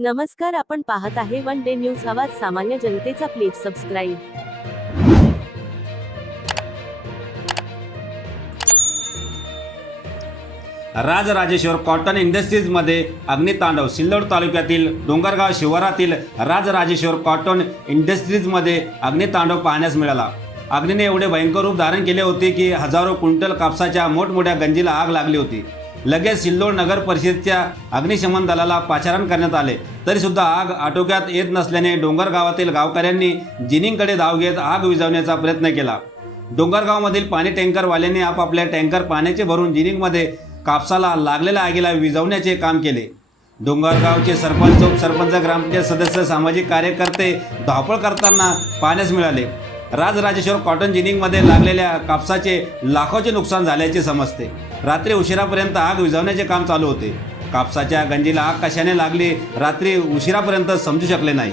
नमस्कार आपण पाहत आहे वन डे न्यूज आवाज सामान्य जनतेचा प्लीज सबस्क्राईब राजराजेश्वर कॉटन इंडस्ट्रीजमध्ये अग्नितांडव सिल्लोड तालुक्यातील डोंगरगाव शिवारातील राजराजेश्वर कॉटन इंडस्ट्रीजमध्ये अग्नितांडव पाहण्यास मिळाला. अग्नीने एवढे भयंकर रूप धारण केले होते की हजारो क्विंटल कापसाच्या मोठमोठ्या गंजीला आग लागली होती. लगेच सिल्लोड नगर परिषदच्या अग्निशमन दलाला पाचारण करण्यात आले. तरीसुद्धा आग आटोक्यात येत नसल्याने डोंगर गावातील गावकऱ्यांनी जिनिंगकडे धाव घेत आग विझवण्याचा प्रयत्न केला. डोंगरगावमधील पाणी टँकरवाल्यांनी आपापल्या टँकर पाण्याचे भरून जिनिंगमध्ये कापसाला लागलेल्या आगीला विझवण्याचे काम केले. डोंगरगावचे सरपंच उपसरपंच ग्रामपंचायत सदस्य सामाजिक कार्यकर्ते धावपळ करताना पाहण्यास मिळाले. राजराजेश्वर कॉटन जिनिंगमध्ये लागलेल्या कापसाचे लाखोचे नुकसान झाल्याचे समजते. रात्री उशिरापर्यंत आग विझवण्याचे काम चालू होते. कापसाच्या गंजीला आग कशाने लागली रात्री उशिरापर्यंत समजू शकले नाही.